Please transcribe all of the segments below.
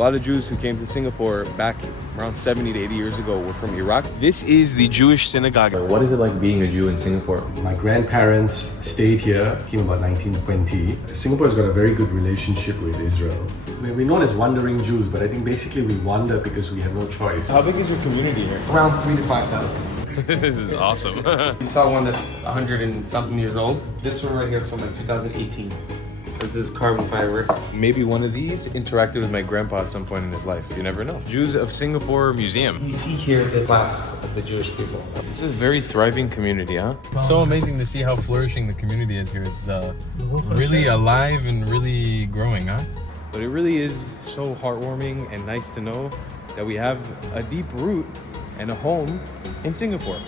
A lot of Jews who came to Singapore back around 70 to 80 years ago were from Iraq. This is the Jewish synagogue. What is it like being a Jew in Singapore? My grandparents stayed here, came about 1920. Singapore's got a very good relationship with Israel. We're known as wandering Jews, but I think basically we wander because we have no choice. How big is your community here? Around 3,000 to 5,000. This is awesome. You saw one that's 100 and something years old. This one right here is from like 2018. This is carbon fiber. Maybe one of these interacted with my grandpa at some point in his life. You never know. Jews of Singapore Museum. You see here the class of the Jewish people. This is a very thriving community, huh? It's so amazing to see how flourishing the community is here. It's really alive and really growing, huh? But it really is so heartwarming and nice to know that we have a deep root and a home in Singapore.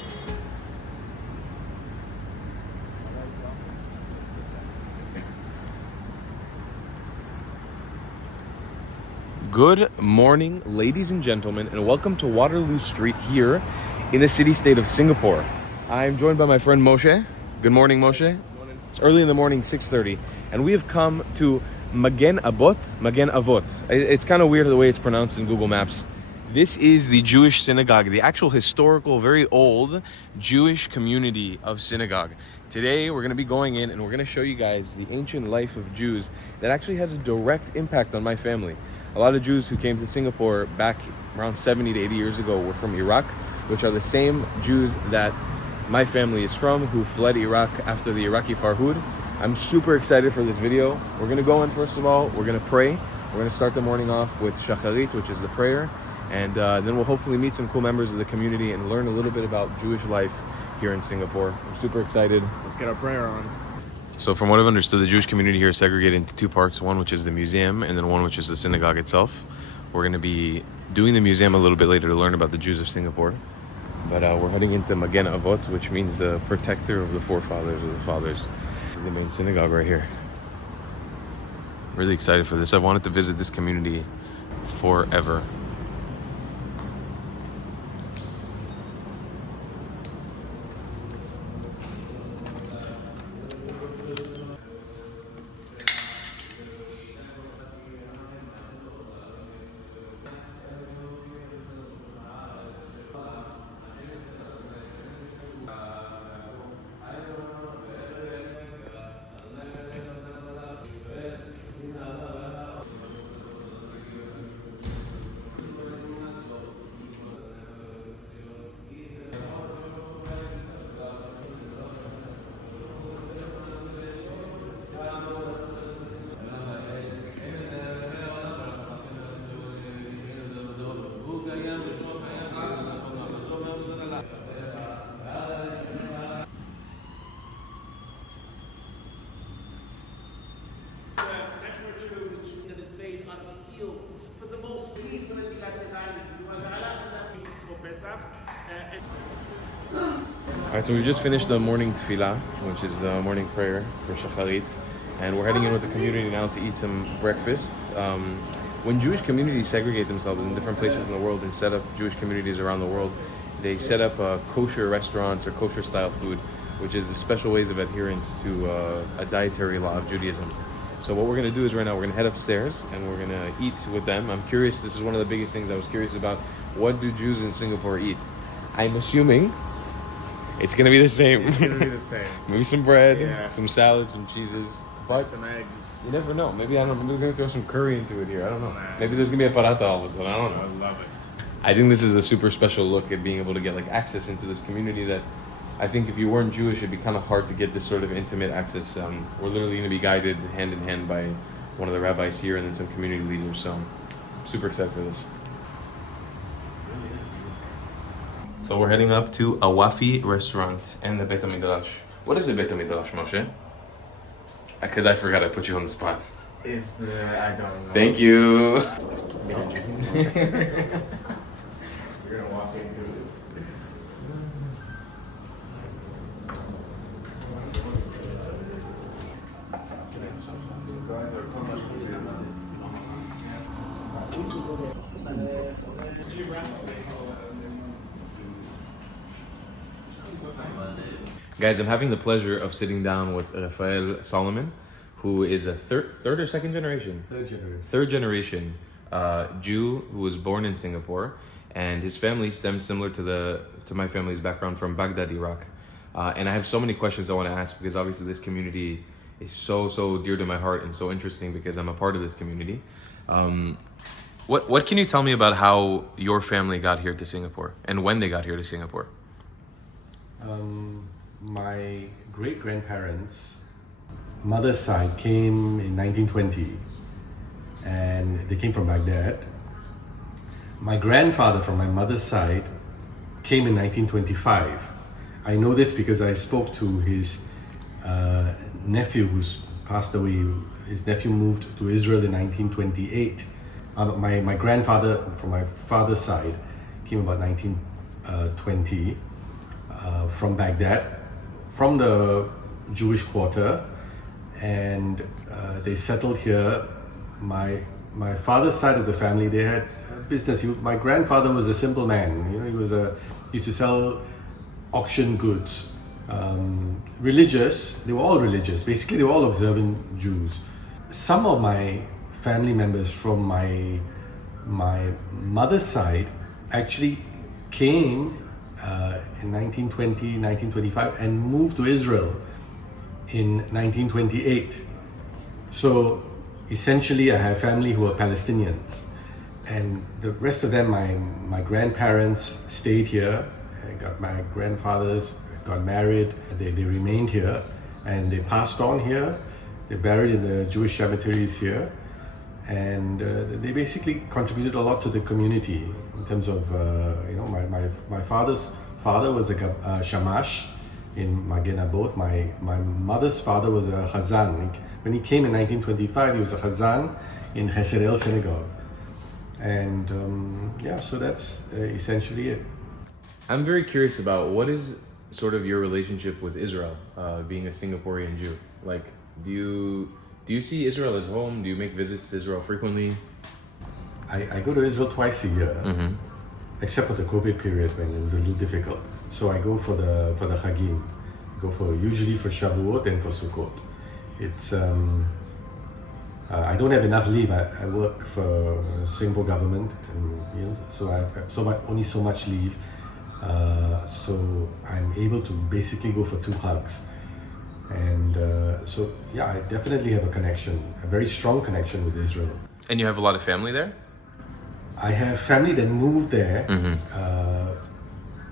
Good morning, ladies and gentlemen, and welcome to Waterloo Street here in the city-state of Singapore. I'm joined by my friend Moshe. Good morning, Moshe. Good morning. It's early in the morning, 6:30, and we have come to Magen Avot. It's kind of weird the way it's pronounced in Google Maps. This is the Jewish synagogue, the actual historical, very old Jewish community of synagogue. Today, we're going to be going in and we're going to show you guys the ancient life of Jews that actually has a direct impact on my family. A lot of Jews who came to Singapore back around 70 to 80 years ago were from Iraq, which are the same Jews that my family is from, who fled Iraq after the Iraqi Farhud. I'm super excited for this video. We're going to go in, first of all, we're going to pray. We're going to start the morning off with Shacharit, which is the prayer. And then we'll hopefully meet some cool members of the community and learn a little bit about Jewish life here in Singapore. I'm super excited. Let's get our prayer on. So from what I've understood, the Jewish community here is segregated into two parts, one which is the museum and then one which is the synagogue itself. We're going to be doing the museum a little bit later to learn about the Jews of Singapore. But we're heading into Magen Avot, which means the protector of the forefathers or the fathers. This is the main synagogue right here. Really excited for this. I've wanted to visit this community forever. Alright, so we just finished the morning tefillah, which is the morning prayer for Shacharit, and we're heading in with the community now to eat some breakfast. When Jewish communities segregate themselves in different places in the world and set up Jewish communities around the world, they set up kosher restaurants or kosher style food, which is the special ways of adherence to a dietary law of Judaism. So what we're going to do is right now we're going to head upstairs and we're going to eat with them. I'm curious, this is one of the biggest things I was curious about. What do Jews in Singapore eat? I'm assuming it's going to be the same. It's going to be the same. Maybe some bread, Yeah. some salad, some cheeses. But Some eggs. you never know. Maybe, I don't know, maybe we're going to throw some curry into it here. I don't know. Nah. Maybe there's going to be a paratha all of a sudden. I don't know. I love it. I think this is a super special look at being able to get like access into this community that I think if you weren't Jewish, it'd be kind of hard to get this sort of intimate access. We're literally going to be guided hand in hand by one of the rabbis here and then some community leaders. So I'm super excited for this. So we're heading up to a Wafi restaurant and the Beit HaMidrash. What is the Beit HaMidrash, Moshe? Because I forgot I put you on the spot. It's the, I don't know. Thank you. We're going to walk into it. Guys, I'm having the pleasure of sitting down with Raphael Solomon, who is a third or second generation? Third generation. Third generation Jew who was born in Singapore, and his family stems similar to my family's background from Baghdad, Iraq. And I have so many questions I want to ask because obviously this community is so dear to my heart and so interesting because I'm a part of this community. What can you tell me about how your family got here to Singapore and when they got here to Singapore? My great-grandparents, mother's side, came in 1920 and they came from Baghdad. My grandfather from my mother's side came in 1925. I know this because I spoke to his nephew who's passed away. His nephew moved to Israel in 1928. My grandfather from my father's side came about 1920 from Baghdad, from the Jewish quarter, and they settled here. My father's side of the family, they had business. My grandfather was a simple man. He used to sell auction goods. Religious, they were all religious. Basically, they were all observant Jews. Some of my family members from my mother's side actually came in 1920, 1925 and moved to Israel in 1928. So essentially I have family who are Palestinians, and the rest of them, my grandparents stayed here. My grandfathers got married, they remained here and they passed on here. They're buried in the Jewish cemeteries here, and they basically contributed a lot to the community in terms of, my father's father was a shamash in Magen Aboth. My mother's father was a Hazan. When he came in 1925, he was a Hazan in Hasidic Synagogue. And so that's essentially it. I'm very curious about what is sort of your relationship with Israel, being a Singaporean Jew. Like, do you see Israel as home? Do you make visits to Israel frequently? I go to Israel twice a year, except for the COVID period when it was a little difficult. So I go for the Chagim. I go usually for Shavuot and for Sukkot. It's I don't have enough leave. I work for Singapore government, and so I have only so much leave. So I'm able to basically go for 2 hugs. And I definitely have a very strong connection with Israel. And you have a lot of family there? I have family that moved there,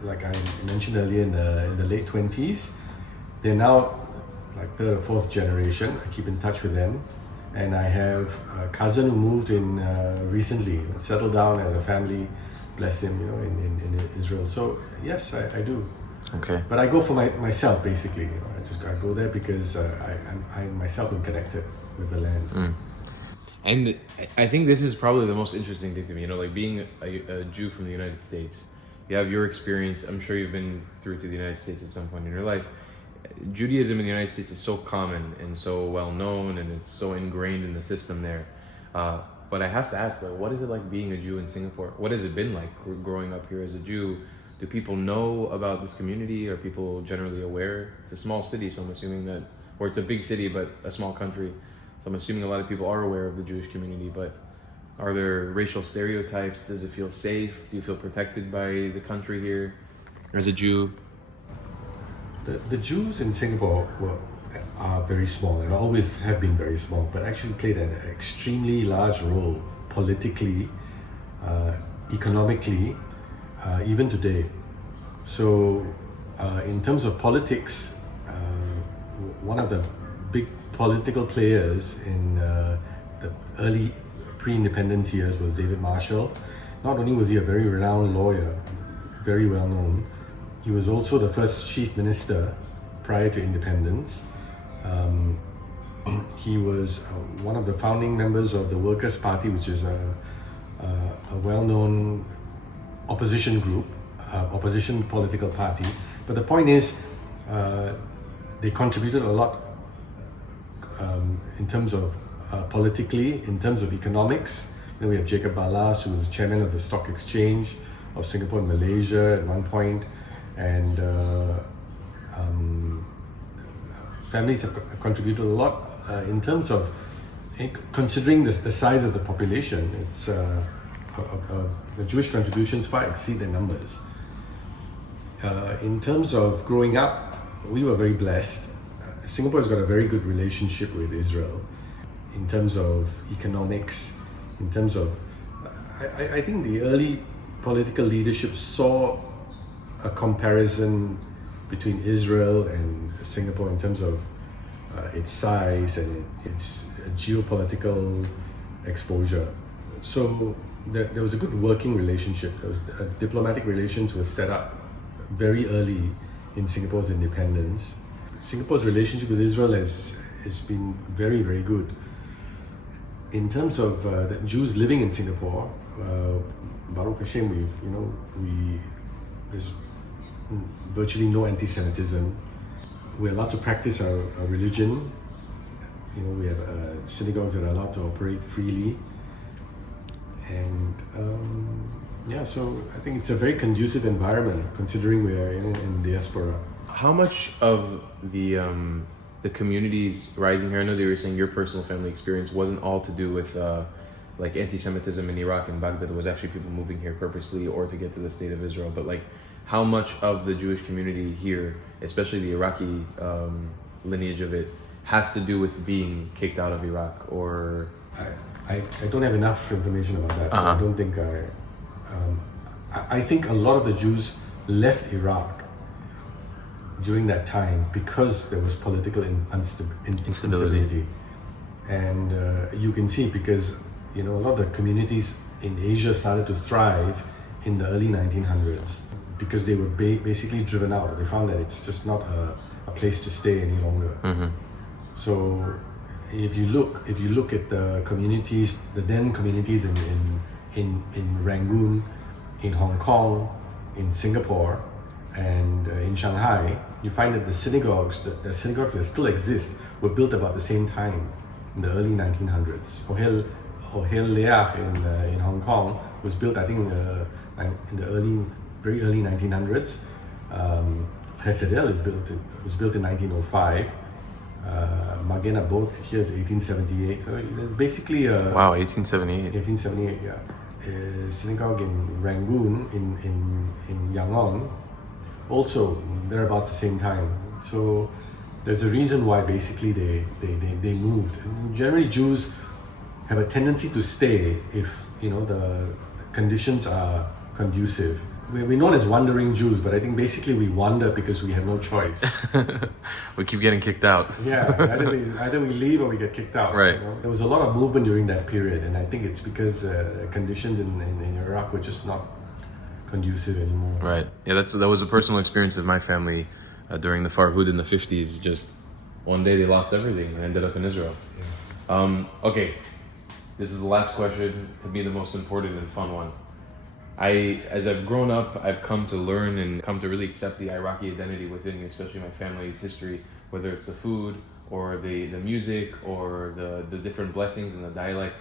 like I mentioned earlier, in the late 20s. They're now like 3rd or 4th generation. I keep in touch with them. And I have a cousin who moved in recently, settled down as a family, bless him, in Israel. So yes, I do. Okay. But I go for myself basically. I go there because I myself am connected with the land. And I think this is probably the most interesting thing to me. Like being a Jew from the United States, you have your experience. I'm sure you've been through to the United States at some point in your life. Judaism in the United States is so common and so well known, and it's so ingrained in the system there. But I have to ask, what is it like being a Jew in Singapore? What has it been like growing up here as a Jew? Do people know about this community? Are people generally aware? It's a small city, so I'm assuming that, or it's a big city but a small country, so I'm assuming a lot of people are aware of the Jewish community. But are there racial stereotypes? Does it feel safe? Do you feel protected by the country here as a Jew? The Jews in Singapore are very small and always have been very small, but actually played an extremely large role politically, economically, even today. So in terms of politics, one of the big political players in the early pre-independence years was David Marshall. Not only was he a very renowned lawyer, very well known, he was also the first chief minister prior to independence. He was one of the founding members of the Workers' Party, which is a well-known opposition group, opposition political party. But the point is, they contributed a lot in terms of politically, in terms of economics. We have Jacob Ballas, who was chairman of the Stock Exchange of Singapore and Malaysia at one point. And families have contributed a lot in terms of considering the size of the population, it's the Jewish contributions far exceed the numbers. In terms of growing up, we were very blessed. Singapore has got a very good relationship with Israel in terms of economics, in terms of, I think the early political leadership saw a comparison between Israel and Singapore in terms of its size and its geopolitical exposure. So there was a good working relationship. There was, diplomatic relations were set up very early in Singapore's independence. Singapore's relationship with Israel has been very, very good. In terms of the Jews living in Singapore, Baruch Hashem, there's virtually no anti-Semitism. We're allowed to practice our religion. We have synagogues that are allowed to operate freely. And so I think it's a very conducive environment considering we're in diaspora. How much of the communities rising here, I know that you were saying your personal family experience wasn't all to do with like anti-Semitism in Iraq and Baghdad. It was actually people moving here purposely or to get to the state of Israel. But like, how much of the Jewish community here, especially the Iraqi lineage of it, has to do with being kicked out of Iraq? Or I don't have enough information about that. So I don't think I think a lot of the Jews left Iraq during that time because there was political instability. And you can see because a lot of the communities in Asia started to thrive in the early 1900s because they were basically driven out. They found that it's just not a place to stay any longer. Mm-hmm. So if you look at the communities, the then communities in Rangoon, in Hong Kong, in Singapore, and in Shanghai, you find that the synagogues that still exist were built about the same time in the early 1900s. Ohel Leach in Hong Kong was built, I think, in the very early 1900s. Hasidic was built in 1905. Magen Aboth here is 1878. So it's basically 1878. 1878, yeah. Synagogue in Rangoon in Yangon, also thereabouts the same time. So there's a reason why basically they moved. And generally, Jews have a tendency to stay if the conditions are conducive. We're known as wandering Jews, but I think basically we wander because we have no choice. We keep getting kicked out. Yeah, either we leave or we get kicked out. Right. There was a lot of movement during that period, and I think it's because conditions in Iraq were just not conducive anymore. Right. Yeah, that was a personal experience of my family during the Farhud in the 50s. Just one day they lost everything and ended up in Israel. Yeah. Okay, this is the last question, to me the most important and fun one. As I've grown up, I've come to learn and come to really accept the Iraqi identity within, especially my family's history, whether it's the food or the music or the different blessings and the dialect.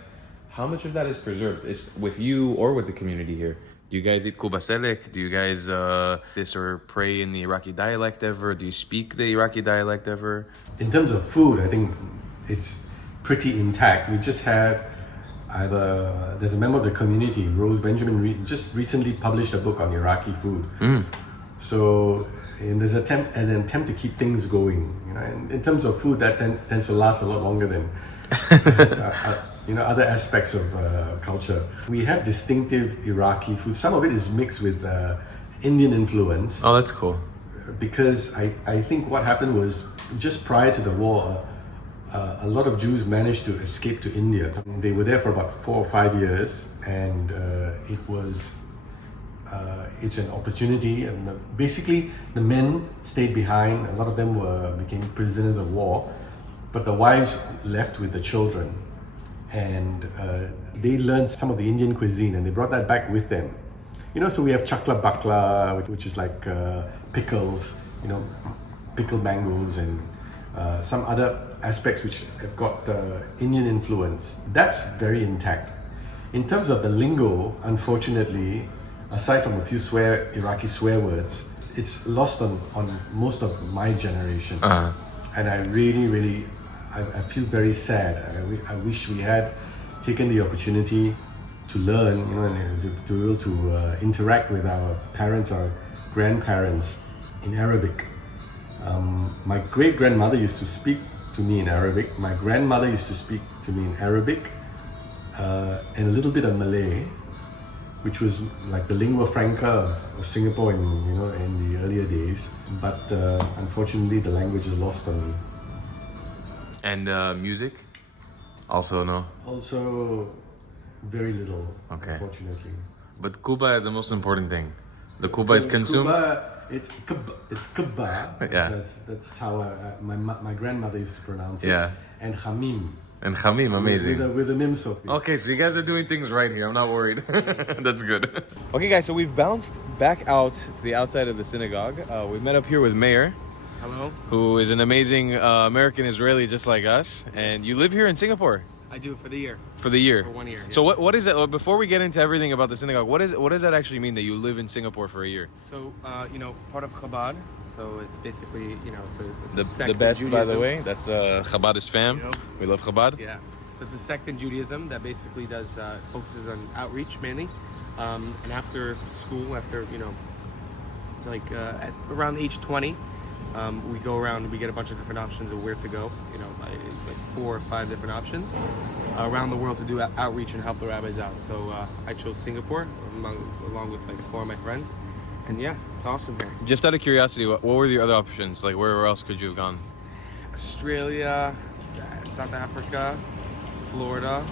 How much of that is preserved? Is with you or with the community here? Do you guys eat kubaselek? Do you guys this or pray in the Iraqi dialect ever? Do you speak the Iraqi dialect ever? In terms of food, I think it's pretty intact. We just had there's a member of the community, Rose Benjamin, just recently published a book on Iraqi food. So there's an attempt to keep things going. And in terms of food, that tends to last a lot longer than other aspects of culture. We have distinctive Iraqi food. Some of it is mixed with Indian influence. Oh, that's cool. Because I think what happened was just prior to the war, a lot of Jews managed to escape to India. They were there for about 4 or 5 years, and it's an opportunity. And basically, the men stayed behind. A lot of them became prisoners of war, but the wives left with the children, and they learned some of the Indian cuisine, and they brought that back with them. So we have chakla bakla, which is like pickles, pickled mangoes, and some other aspects which have got Indian influence. That's very intact. In terms of the lingo, unfortunately, aside from a few Iraqi swear words, it's lost on most of my generation. And I really, really I feel very sad. I wish we had taken the opportunity to learn, and to be able to interact with our parents or grandparents in Arabic. My great grandmother used to speak to me in Arabic. My grandmother used to speak to me in Arabic and a little bit of Malay, which was like the lingua franca of Singapore in the earlier days. But unfortunately, the language is lost on me. And music? Also no. Also, very little. Okay. Unfortunately. But Cuba, the most important thing. The Cuba is consumed. Cuba, it's kebab. Yeah. That's how my grandmother used to pronounce it. Yeah. And hamim. And Khamim, amazing. With a mim Sophie. Okay, so you guys are doing things right here. I'm not worried. That's good. Okay, guys, so we've bounced back out to the outside of the synagogue. We met up here with Meir. Hello. Who is an amazing American Israeli just like us. And you live here in Singapore? I do for the year. For the year? For 1 year. So yes. what is that? Before we get into everything about the synagogue, what does that actually mean that you live in Singapore for a year? So, part of Chabad. So it's basically, so it's a sect The in best, by Judaism. the way. That's Chabadist fam. You know? We love Chabad. Yeah. So it's a sect in Judaism that basically focuses on outreach mainly. And after school, it's like at around age 20, we go around and we get a bunch of different options of where to go. Like 4 or 5 different options around the world to do outreach and help the rabbis out. So I chose Singapore along with like 4 of my friends. And yeah, it's awesome here. Just out of curiosity, what were the other options? Like where else could you have gone? Australia, South Africa, Florida.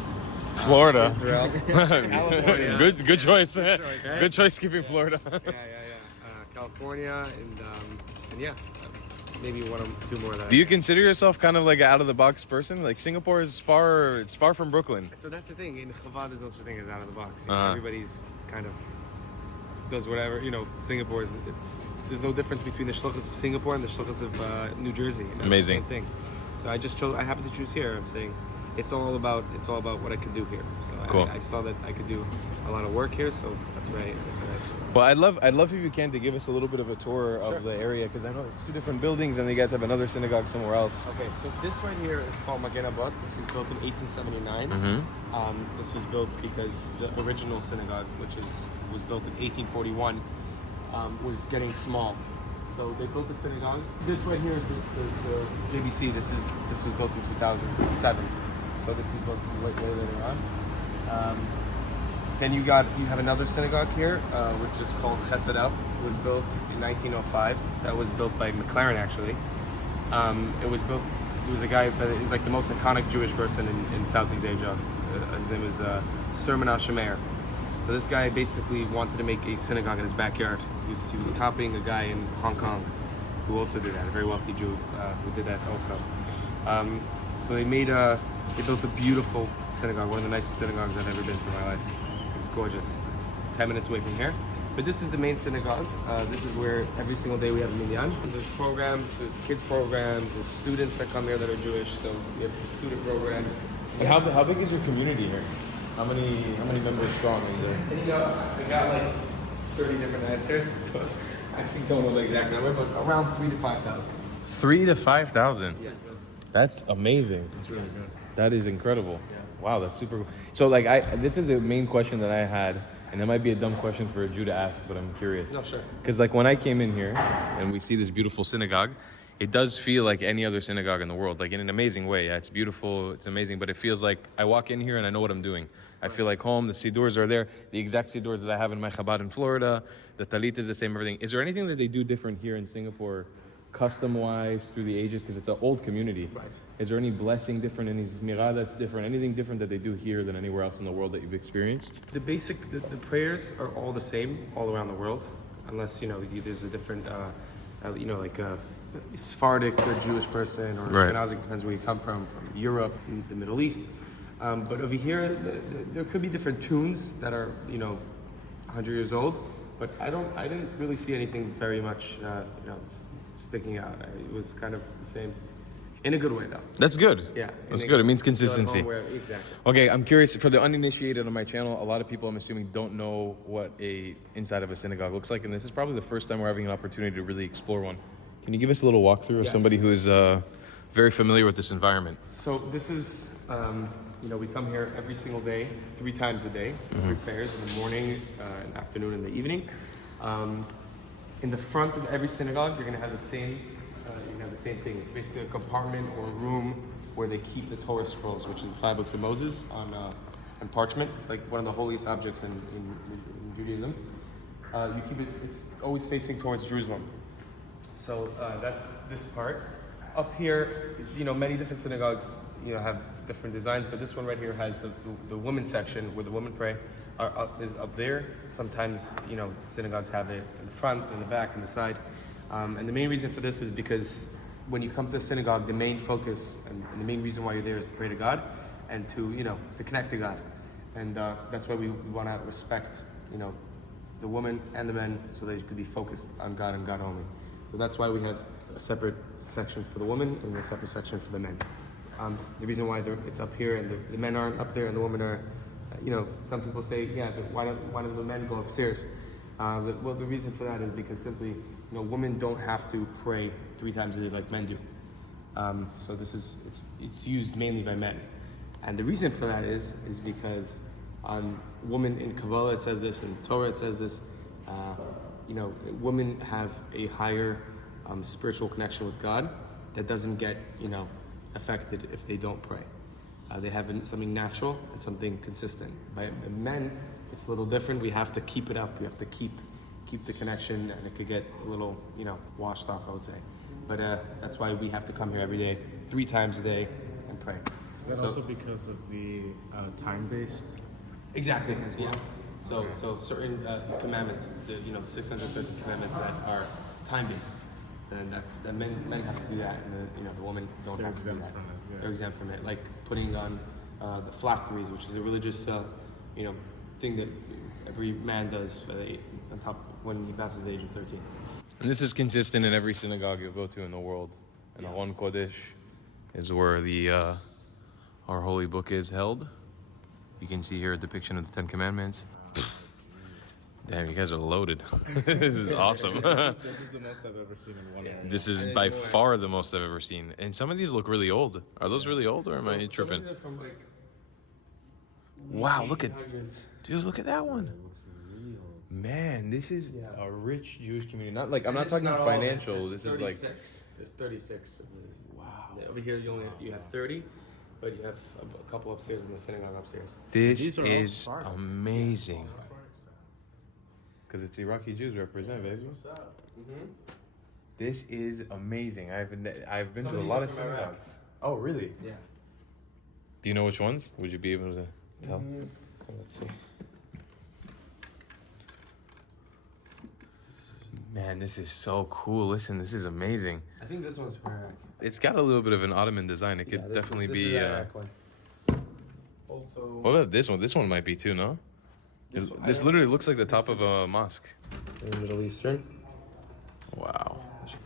Israel. California. Good choice. Right? Good choice skipping Florida. Yeah. California and yeah, maybe 1 or 2 more. Do you consider yourself kind of like an out of the box person? Like Singapore is far from Brooklyn. So that's the thing. In Chabad, there's no such thing as out of the box. Uh-huh. Everybody's kind of does whatever. Singapore is. There's no difference between the shluchas of Singapore and the shluchas of New Jersey. Amazing. Same thing. So I just chose. I happened to choose here. I'm saying it's all about what I could do here. So Cool. I saw that I could do a lot of work here. So that's what I. Well, I'd love if you can to give us a little bit of a tour of the area, because I know it's 2 different buildings and you guys have another synagogue somewhere else. Okay, so this right here is called Magen Aבות. This was built in 1879. This was built because the original synagogue, which was built in 1841, was getting small. So they built the synagogue. This right here is the JBC. This was built in 2007. So this is built way later on. Then you have another synagogue here, which is called Chesed El. It was built in 1905. That was built by McLaren, actually. It was a guy that is like the most iconic Jewish person in Southeast Asia. His name is Sermon Al-Shemer. So this guy basically wanted to make a synagogue in his backyard. He was copying a guy in Hong Kong who also did that, a very wealthy Jew who did that also. So they built a beautiful synagogue, one of the nicest synagogues I've ever been to in my life. It's gorgeous. It's 10 minutes away from here. But this is the main synagogue. This is where every single day we have a minyan. There's programs, there's kids programs, there's students that come here that are Jewish, so we have student programs. And how big is your community here? How many members strong is there? We got like 30 different answers, so I actually don't know the exact number, but around 3,000 to 5,000. 3,000 to 5,000. Yeah. That's amazing. It's really good. That is incredible. Yeah. Wow, that's super cool. So this is a main question that I had, and that might be a dumb question for a Jew to ask, but I'm curious. No, sure. Because like when I came in here and we see this beautiful synagogue, it does feel like any other synagogue in the world, like in an amazing way. Yeah, it's beautiful, it's amazing, but it feels like I walk in here and I know what I'm doing. I feel like home, the sidurs are there, the exact sidurs that I have in my Chabad in Florida, the talit is the same, everything. Is there anything that they do different here in Singapore, custom-wise, through the ages, because it's an old community? Right. Is there any blessing different, any zmira that's different, anything different that they do here than anywhere else in the world that you've experienced? The prayers are all the same all around the world, unless, there's a different, like a Sephardic or Jewish person, or Right. Ashkenazi, depends where you come from Europe, the Middle East. But over here, there could be different tunes that are, 100 years old, but I didn't really see anything very much, sticking out. It was kind of the same, in a good way though. That's good. Yeah. That's good. It means consistency. Exactly. Okay, I'm curious, for the uninitiated on my channel, a lot of people, I'm assuming, don't know what a inside of a synagogue looks like, and this is probably the first time we're having an opportunity to really explore one. Can you give us a little walkthrough of Yes. somebody who's very familiar with this environment. So this is, we come here every single day, 3 times a day, 3 prayers in the morning, in the afternoon, and the evening. In the front of every synagogue, you're going to have the same thing. It's basically a compartment or a room where they keep the Torah scrolls, which is the 5 books of Moses on parchment. It's like one of the holiest objects in Judaism. You keep it; it's always facing towards Jerusalem. So that's this part. Up here, many different synagogues, have different designs, but this one right here has the women's section where the women pray is up there. Sometimes, synagogues have it in the front, in the back, and the side. And the main reason for this is because when you come to a synagogue, the main focus and the main reason why you're there is to pray to God and to connect to God. And that's why we want to respect, the women and the men so they could be focused on God and God only. So that's why we have a separate section for the women and a separate section for the men. The reason why it's up here and the men aren't up there and the women are, some people say, yeah, but why don't the men go upstairs? Well, the reason for that is because simply, women don't have to pray 3 times a day like men do. So it's used mainly by men. And the reason for that is because women in Kabbalah it says this, in Torah it says this, women have a higher spiritual connection with God that doesn't get, affected if they don't pray. They have something natural and something consistent. By men, it's a little different. We have to keep it up. We have to keep the connection, and it could get a little, washed off, I would say. But that's why we have to come here every day, 3 times a day, and pray. Is that also because of the time-based? Exactly. Yeah. So certain commandments, the 613 commandments that are time-based, then the men have to do that, and the women don't have to do that. From it, yeah. They're exempt from it. Like putting on the phylacteries, which is a religious, thing that every man does on top when he passes the age of 13. And this is consistent in every synagogue you'll go to in the world. And the One Kodesh is where our holy book is held. You can see here a depiction of the 10 Commandments. Damn, you guys are loaded. This is awesome. This is the most I've ever seen in one. This is by far the most I've ever seen. And some of these look really old. Are those really old, or am I tripping? Some of them are from Wow, look at 1800s. Dude, look at that one. Man, this is a rich Jewish community. Not like I'm not talking all of them. financial. There's This is like 36. There's 36 of these. wow. Over here you have 30, but you have a couple upstairs in the synagogue upstairs. This These are all is Spartan. amazing. Because it's Iraqi Jews represent, baby. What's up? This is amazing. I've been Some to a of these lot are of from Iraq. synagogues. Oh, really? Yeah. Do you know which ones? Would you be able to tell? Let's see. Man, this is so cool. Listen, this is amazing. I think this one's from Iraq. It's got a little bit of an Ottoman design. It could Yeah, this definitely is be. the Iraq one. Also, What about this one? This one might be too, no? This one- I This don't- literally looks like the top of a mosque. Middle Eastern. Wow.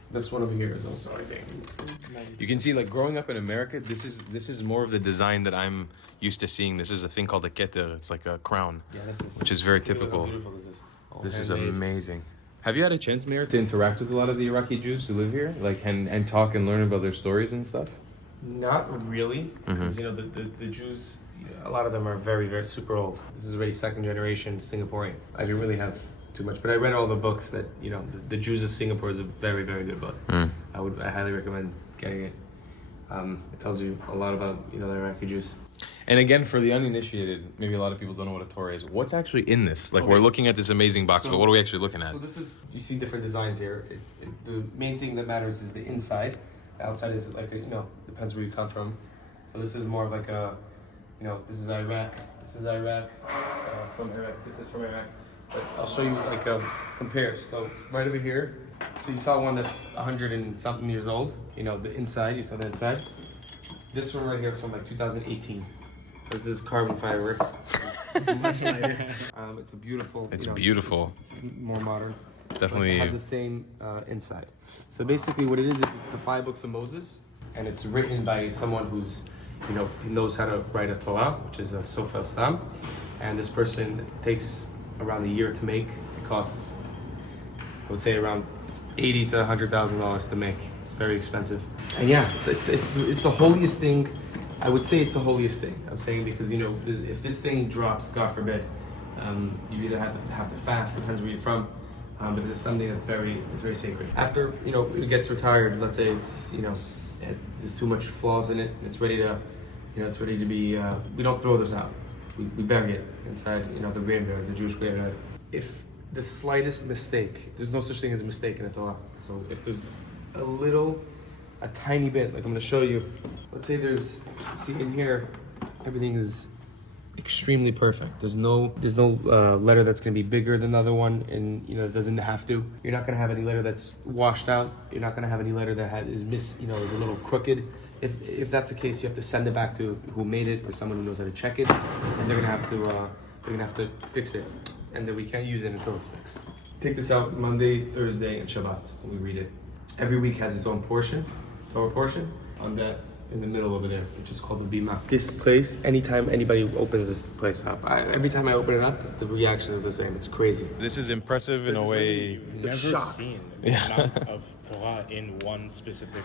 This one over here is also, I think. You can see, like, growing up in America, this is more of the design that I'm used to seeing. This is a thing called a keter. It's like a crown, Yeah, this is. which is very Look at how typical. beautiful this is. All This is handmade. amazing. Have you had a chance, Mayor, to interact with a lot of the Iraqi Jews who live here, like, and talk and learn about their stories and stuff? Not really, because the Jews, a lot of them are very, very super old. This is already 2nd generation Singaporean. I didn't really have too much, but I read all the books that the Jews of Singapore is a very, very good book. I highly recommend getting it. It tells you a lot about the Iraqi Jews. And again, for the uninitiated, maybe a lot of people don't know what a Torah is. What's actually in this? Like, Okay. we're looking at this amazing box, So- but what are we actually looking at? So this is, you see different designs here. The main thing that matters is the inside. The outside is like, depends where you come from. So this is more of like this is Iraq. This is Iraq, from Iraq. This is from Iraq. But I'll show you like compare. So right over here, so you saw one that's 100 and something years old. The inside, you saw the inside. This one right here is from like 2018. This is carbon fiber. It's much lighter. It's a beautiful. It's beautiful. It's more modern. Definitely. It has the same inside. So basically, what it is, it's the 5 books of Moses, and it's written by someone who's, he knows how to write a Torah, which is a Sofer Stam. And this person, it takes around a year to make. It costs I would say around $80,000 to $100,000 to make. It's very expensive. And yeah, it's the holiest thing. I would say it's the holiest thing. I'm saying because, you know, if this thing drops, God forbid, you either have to fast, depends where you're from. But it's something that's very sacred. After, you know, it gets retired, let's say it's, you know, there's too much flaws in it, it's ready to, you know, it's ready to be, we don't throw this out. We bury it inside, you know, the graveyard, the Jewish graveyard. If the slightest mistake, there's no such thing as a mistake in the Torah. So if there's a tiny bit, like I'm gonna show you, let's say there's, see in here, everything is extremely perfect. There's no letter that's going to be bigger than the other one, and you know it doesn't have to. You're not going to have any letter that's washed out. You're not going to have any letter that is a little crooked. If that's the case, you have to send it back to who made it or someone who knows how to check it, and they're gonna have to fix it, and then we can't use it until it's fixed. Take this out Monday, Thursday, and Shabbat when we read it. Every week has its own portion, Torah portion. On that, in the middle over there, which is called the bima. This place, anytime anybody opens this place up, every time I open it up, the reactions are the same. It's crazy. This is impressive in a way. Never shocked. seen the amount of Torah in one specific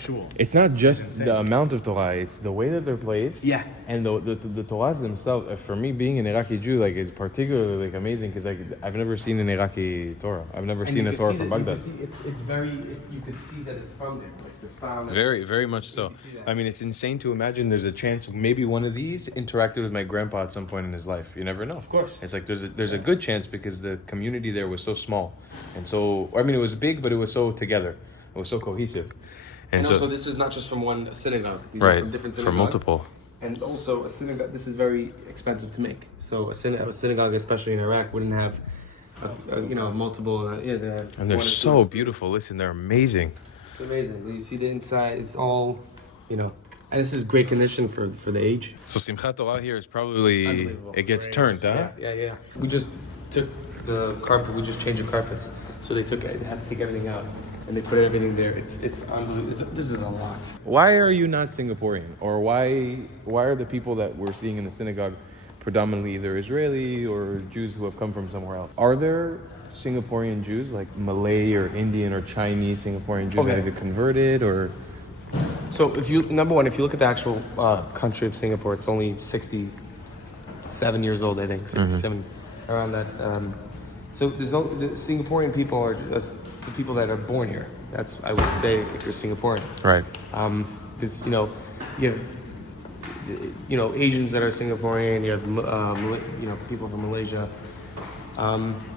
shul. It's not just the amount of Torah; it's the way that they're placed. Yeah. And the Torahs themselves. For me, being an Iraqi Jew, like it's particularly like amazing because like I've never seen an Iraqi Torah. I've never seen a Torah from Baghdad. You can see that it's from there, like the style. Very, very much so. I mean, it's insane to imagine there's a chance maybe one of these interacted with my grandpa at some point in his life. You never know. Of course. It's like there's a good chance because the community there was so small, and so I mean it was big, but it was so together. It was so cohesive. And also, this is not just from one synagogue. These right, are from different synagogues. from multiple. And also, a synagogue. This is very expensive to make. So a synagogue, especially in Iraq, wouldn't have, multiple. And they're so beautiful. Listen, they're amazing. It's amazing. You see the inside. It's all, and this is great condition for the age. So Simchat Torah here is probably it gets turned, huh? Yeah. We just took the carpet. We just changed the carpets. So they had to take everything out, and they put everything there. It's unbelievable. This is a lot. Why are you not Singaporean, or why are the people that we're seeing in the synagogue predominantly either Israeli or Jews who have come from somewhere else? Are there Singaporean Jews like Malay or Indian or Chinese Singaporean Jews that have converted or? So if you look at the actual country of Singapore, it's only 67 years old, I think, 67, around that. So the Singaporean people are just the people that are born here. That's, I would say, if you're Singaporean. Right. Because, you have, Asians that are Singaporean, you have, people from Malaysia.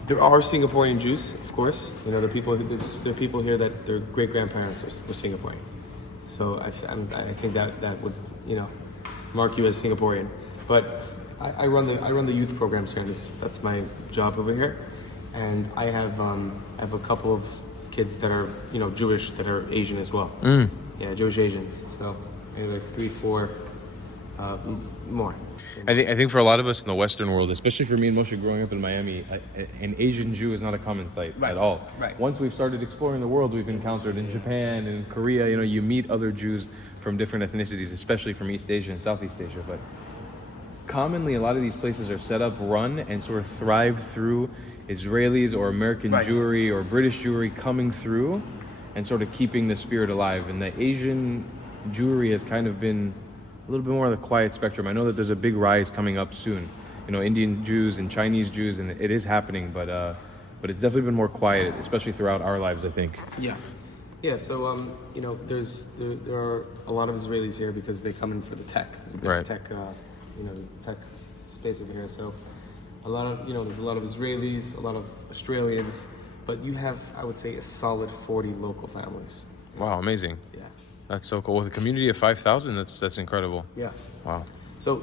There are Singaporean Jews, of course. There are people here that their great-grandparents were Singaporean. So I think that would, mark you as Singaporean. But I run the youth programs here. That's my job over here, and I have a couple of kids that are Jewish that are Asian as well. Yeah, Jewish Asians. So maybe like 3, 4 more. I think for a lot of us in the Western world, especially for me and Moshe growing up in Miami, an Asian Jew is not a common sight at all. Right. Once we've started exploring the world, we've encountered in Japan and in Korea, you meet other Jews from different ethnicities, especially from East Asia and Southeast Asia. But commonly, a lot of these places are set up, run, and sort of thrive through Israelis or American Jewry or British Jewry coming through and sort of keeping the spirit alive. And the Asian Jewry has kind of been a little bit more on the quiet spectrum. I know that there's a big rise coming up soon. Indian Jews and Chinese Jews, and it is happening, but it's definitely been more quiet, especially throughout our lives, I think. Yeah. So there are a lot of Israelis here because they come in for the tech. There's a big tech, tech space over here. So a lot of there's a lot of Israelis, a lot of Australians, but you have, I would say, a solid 40 local families. Wow, amazing. Yeah. That's so cool. With a community of 5,000, that's incredible. Yeah. Wow. So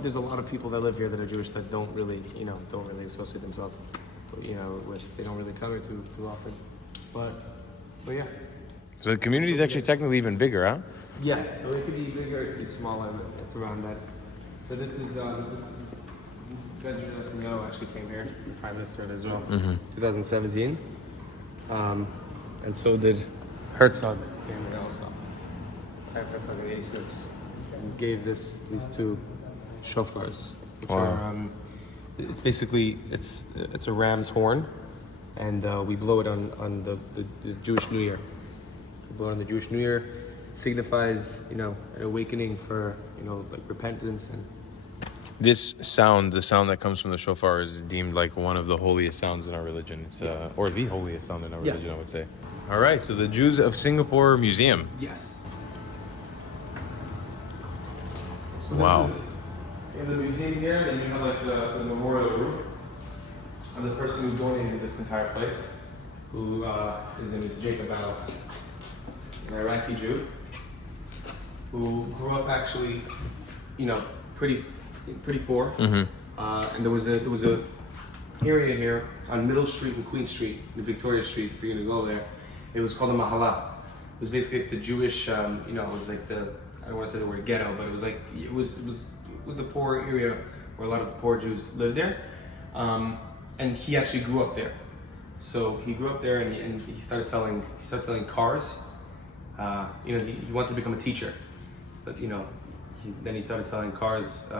there's a lot of people that live here that are Jewish that don't really associate themselves, with, they don't really come here too often. But yeah. So the community is actually technically even bigger, huh? Yeah. So it could be bigger, it could be smaller. It's around that. So this is Benjamin Netanyahu actually came here, the Prime Minister of Israel, 2017, and so did Herzog came here also. Herzog in '86, and gave these two shofars, which are it's basically it's a ram's horn, and we blow it on the Jewish New Year. We blow it on the Jewish New Year. It signifies, you know, an awakening for, you know, like repentance. And This sound, the sound that comes from the shofar, is deemed like one of the holiest sounds in our religion. It's or the holiest sound in our religion, I would say. All right, so the Jews of Singapore Museum. yes. So Wow. this is in the museum here, and you have like the memorial room of the person who donated this entire place, who his name is Jacob Alice, an Iraqi Jew, who grew up actually, you know, pretty poor. And there was a area here on Middle Street and Queen Street, and Victoria Street, if you're gonna go there. It was called the Mahala. It was basically the Jewish, you know, it was like the, I don't want to say the word ghetto, but it was like, it was the poor area where a lot of poor Jews lived there. And he actually grew up there. So he grew up there, and he started selling cars. You know, he wanted to become a teacher, but you know, then he started selling cars,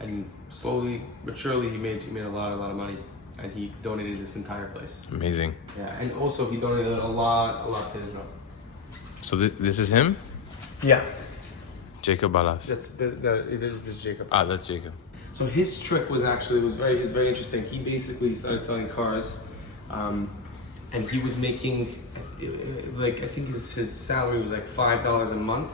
and slowly but surely he made a lot of money, and he donated this entire place. Amazing. Yeah, and also he donated a lot to Israel. So this is him? Yeah, Jacob Balas. this is Jacob. Ah, that's Jacob. So his trick was very interesting. He basically started selling cars, and he was making like, I think his salary was like $5 a month,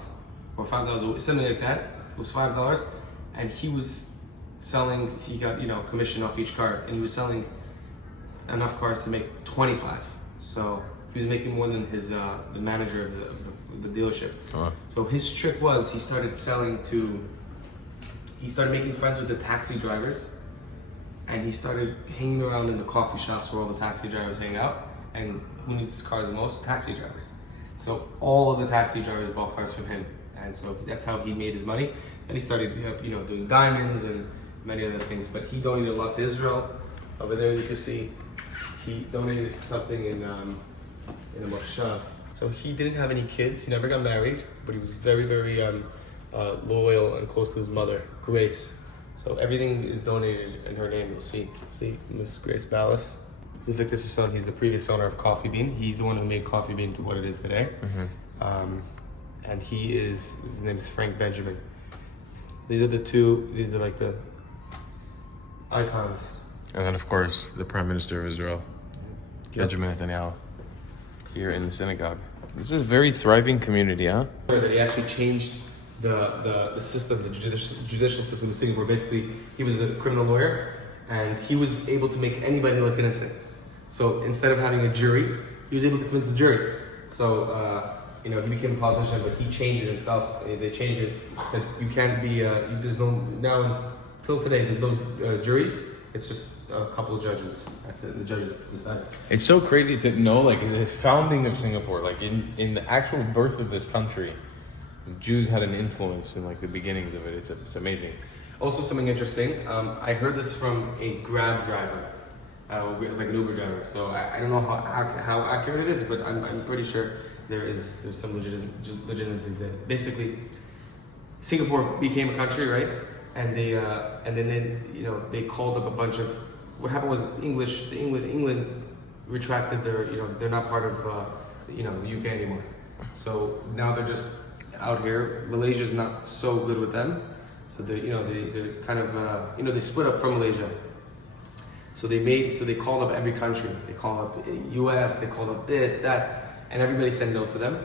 or $5 something like that. It was $5, and he was selling. He got, you know, commission off each car, and he was selling enough cars to make 25. So he was making more than his the manager of the dealership. So his trick was he started making friends with the taxi drivers, and he started hanging around in the coffee shops where all the taxi drivers hang out. And who needs cars the most? Taxi drivers. So all of the taxi drivers bought cars from him, and so that's how he made his money. Then he started, you know, doing diamonds and many other things. But he donated a lot to Israel. Over there, you can see he donated something in a moshav. So he didn't have any kids. He never got married, but he was very loyal and close to his mother, Grace. So everything is donated in her name. You'll see Miss Grace Ballas. Victor's son. He's the previous owner of Coffee Bean. He's the one who made Coffee Bean to what it is today. And his name is Frank Benjamin. These are like the icons. And then, of course, the Prime Minister of Israel, Benjamin Netanyahu, here in the synagogue. This is a very thriving community, huh? That he actually changed the system, the judicial system of Singapore. Basically, he was a criminal lawyer, and he was able to make anybody look innocent. So instead of having a jury, he was able to convince the jury. So you know, he became a politician, but he changed it himself. They changed it that you can't be. There's no now till today. There's no juries. It's just a couple of judges. That's it. The judges decide. It's so crazy to know, like, the founding of Singapore, like in the actual birth of this country, the Jews had an influence in like the beginnings of it. It's amazing. Also, something interesting. I heard this from a Grab driver. It was like an Uber driver. So I don't know how accurate it is, but I'm pretty sure there's some legitimacy there. Basically, Singapore became a country, right? And then you know, they called up a bunch of. What happened was England retracted their, you know, they're not part of you know, the UK anymore. So now they're just out here. Malaysia's not so good with them. So they're kind of you know, they split up from Malaysia. So they called up every country. They called up US. They called up this, that, and everybody said no to them.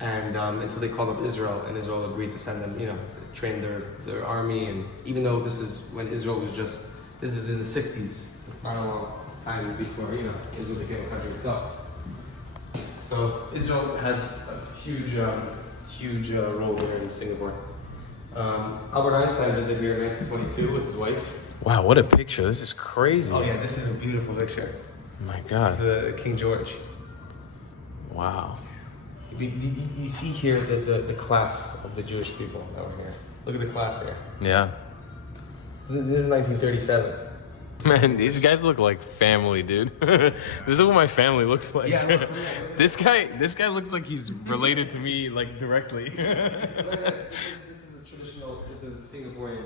And until they called up Israel, and Israel agreed to send them, you know, train their army. And even though this is when Israel was just, this is in the 60s, so not a long time before, you know, Israel became a country itself. So Israel has a huge role there in Singapore. Albert Einstein visited here in 1922 with his wife. Wow, what a picture! This is crazy. Oh yeah, this is a beautiful picture. My God. This is King George. Wow. You see here the class of the Jewish people over here. Look at the class here. Yeah. This is 1937. Man, these guys look like family, dude. This is what my family looks like. Yeah, look. This guy looks like he's related to me, like, directly. This is the traditional. This is Singaporean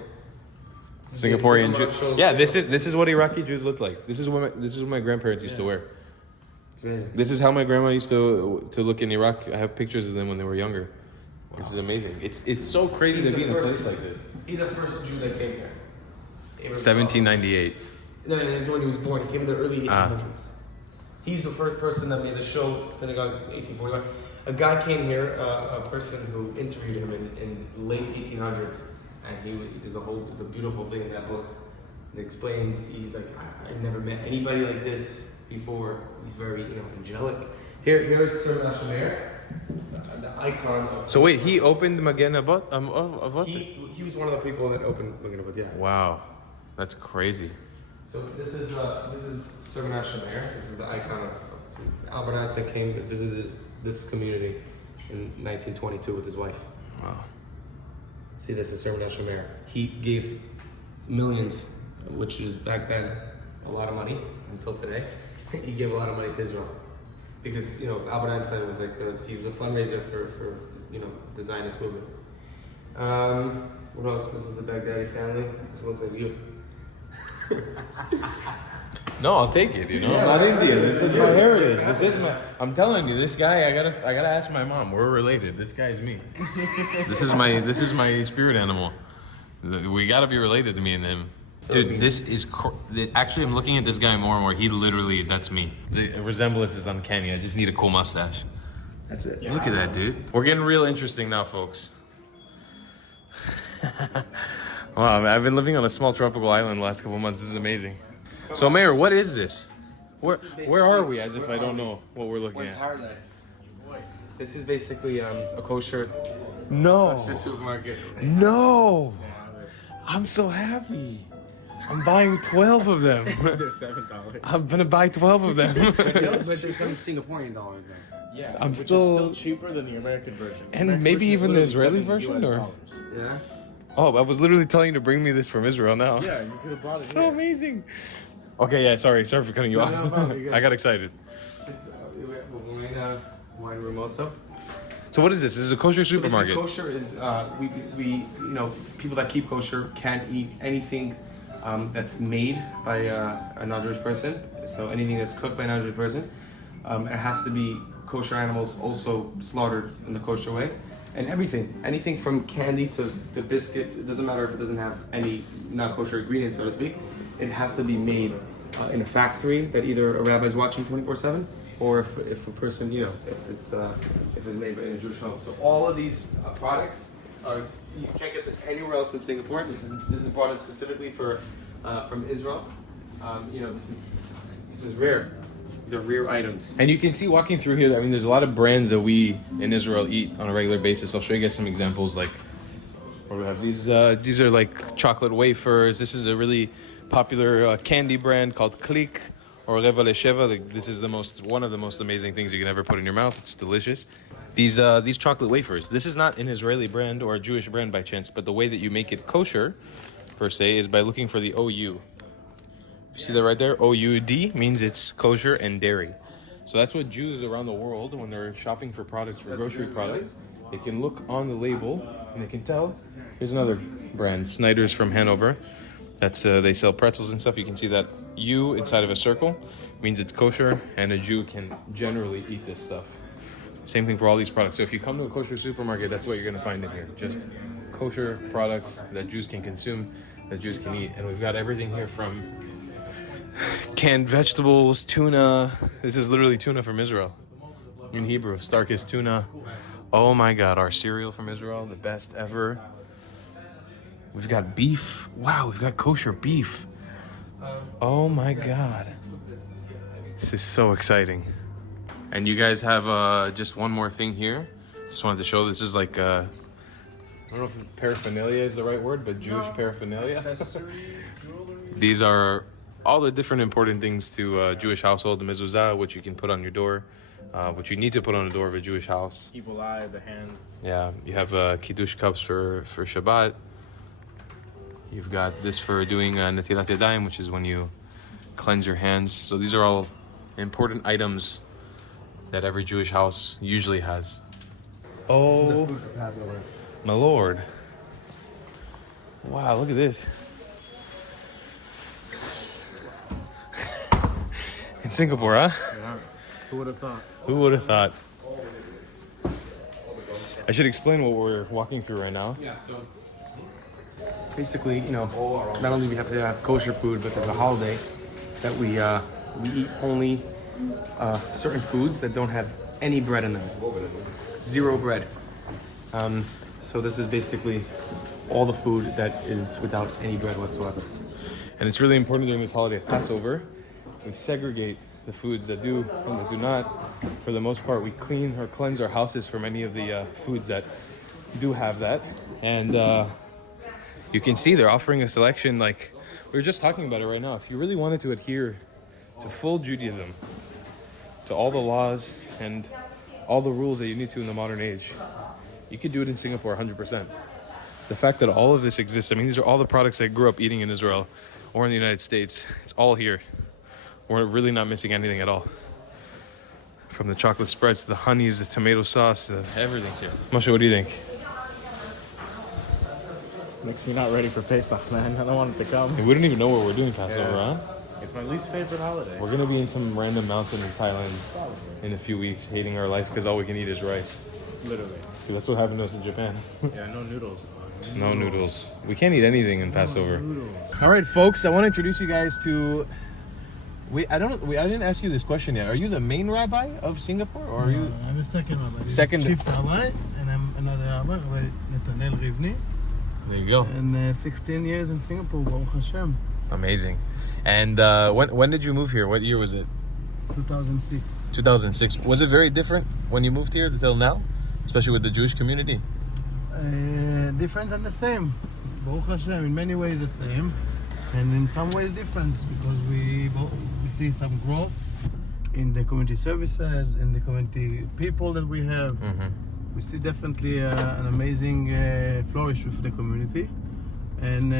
Singaporean Jew. Jew. Yeah, this is what Iraqi Jews look like. This is what my grandparents used to wear. It's amazing. This is how my grandma used to look in Iraq. I have pictures of them when they were younger. Wow. This is amazing. It's so crazy to be in a place like this. He's the first Jew that came here. 1798. No, that's when he was born. He came in the early 1800s. He's the first person that made the show Synagogue 1841. A guy came here, a person who interviewed him in late 1800s, and there's a beautiful thing in that book that explains. He's like, I've never met anybody like this before. He's very angelic. Here's Sir Nashamer, the icon of. So wait, he opened Magen Avot? He was one of the people that opened Magen Avot. Yeah. Wow, that's crazy. So this is Sir Nashamer. This is the icon of Albert Einstein came and visited this community in 1922 with his wife. Wow. See, this is Sir Nashamer. He gave millions, which is back then a lot of money until today. He gave a lot of money to Israel because Albert Einstein was like he was a fundraiser for the Zionist movement. What else? This is the Baghdadi family. This looks like you. No, I'll take it. I'm not Indian. This is my heritage. This is my. I'm telling you, this guy. I gotta ask my mom. We're related. This guy's me. This is my spirit animal. We gotta be related to me and him. Dude, this is actually. I'm looking at this guy more and more. He literally, that's me. The resemblance is uncanny. I just need a cool mustache. That's it. Look at that, dude. We're getting real interesting now, folks. Wow, I've been living on a small tropical island the last couple months. This is amazing. So, Mayor, what is this? Where are we? As if I don't know what we're looking at. Paradise. This is basically a kosher supermarket. No! I'm so happy. I'm buying 12 of them. They're $7. I'm gonna buy 12 of them. But there's some Singaporean dollars there. Yeah, I'm which still- is still cheaper than the American version. And American maybe version is even the literally Israeli version, $7 or- US. Yeah. Oh, I was literally telling you to bring me this from Israel now. Yeah, you could have brought it So here. amazing. Okay, yeah, sorry for cutting you off. no, you're good. I got excited. Wine Hermoso. So what is this? This is a kosher supermarket. Kosher is we people that keep kosher can't eat anything that's made by a non-Jewish person. So anything that's cooked by a non-Jewish person, it has to be kosher animals also slaughtered in the kosher way, and anything from candy to biscuits. It doesn't matter if it doesn't have any non-kosher ingredients, so to speak. It has to be made in a factory that either a rabbi is watching 24/7, or if a person if it's made in a Jewish home. So all of these products you can't get this anywhere else in Singapore. This is brought in specifically for from Israel. This is rare. These are rare items. And you can see walking through here, I mean, there's a lot of brands that we in Israel eat on a regular basis. I'll show you guys some examples. Like, what do we have? These are like chocolate wafers. This is a really popular candy brand called Click or Reva Lesheva. This is one of the most amazing things you can ever put in your mouth. It's delicious. These chocolate wafers. This is not an Israeli brand or a Jewish brand by chance, but the way that you make it kosher, per se, is by looking for the OU. You see that right there? OUD means it's kosher and dairy. So that's what Jews around the world, when they're shopping for products, for grocery products, they can look on the label and they can tell. Here's another brand, Snyder's from Hanover. That's they sell pretzels and stuff. You can see that U inside of a circle means it's kosher, and a Jew can generally eat this stuff. Same thing for all these products. So if you come to a kosher supermarket, that's what you're going to find in here. Just kosher products that Jews can consume, that Jews can eat. And we've got everything here from canned vegetables, tuna. This is literally tuna from Israel. In Hebrew, Starkist tuna. Oh my God, our cereal from Israel, the best ever. We've got beef. Wow, we've got kosher beef. Oh my God. This is so exciting. And you guys have just one more thing here. Just wanted to show, this is like, I don't know if paraphernalia is the right word, but Jewish paraphernalia. These are all the different important things to a Jewish household. The mezuzah, which you can put on your door, which you need to put on the door of a Jewish house. Evil eye, the hand. Yeah, you have kiddush cups for Shabbat. You've got this for doing netilat yadayim, which is when you cleanse your hands. So these are all important items that every Jewish house usually has. Oh, This is the food for Passover. my Lord. Wow, look at this. In Singapore, huh? Yeah. Who would have thought? Who would have thought? I should explain what we're walking through right now. Yeah, so basically, you know, not only we have to have kosher food, but there's a holiday that we eat only certain foods that don't have any bread in them. Zero bread. So this is basically all the food that is without any bread whatsoever. And it's really important during this holiday of Passover. We segregate the foods that do and that do not. For the most part, we clean or cleanse our houses from any of the foods that do have that. And you can see they're offering a selection, like we were just talking about it right now. If you really wanted to adhere to full Judaism, to all the laws and all the rules that you need to in the modern age, you could do it in Singapore 100%. The fact that all of this exists, I mean, these are all the products I grew up eating in Israel or in the United States. It's all here. We're really not missing anything at all. From the chocolate spreads, to the honeys, the tomato sauce, everything's here. Moshe, what do you think? Makes me not ready for Pesach, man. I don't want it to come. We don't even know where we're doing Passover, Yeah. huh? It's my least favorite holiday. We're gonna be in some random mountain in Thailand in a few weeks, hating our life because all we can eat is rice. Literally. That's what happened to us in Japan. Yeah, no noodles. No noodles. We can't eat anything in Passover. Noodles. All right, folks. I want to introduce you guys to. I didn't ask you this question yet. Are you the main rabbi of Singapore, or are you? I'm a second rabbi. Second- Chief rabbi, and I'm another rabbi, Rabbi Netanel Rivni. There you go. And 16 years in Singapore, Baruch Hashem. Amazing. And when did you move here? What year was it? 2006. 2006. Was it very different when you moved here till now, especially with the Jewish community? Different and the same. Baruch Hashem, in many ways the same, and in some ways different, because we see some growth in the community services, in the community people that we have. We see definitely an amazing flourish with the community, and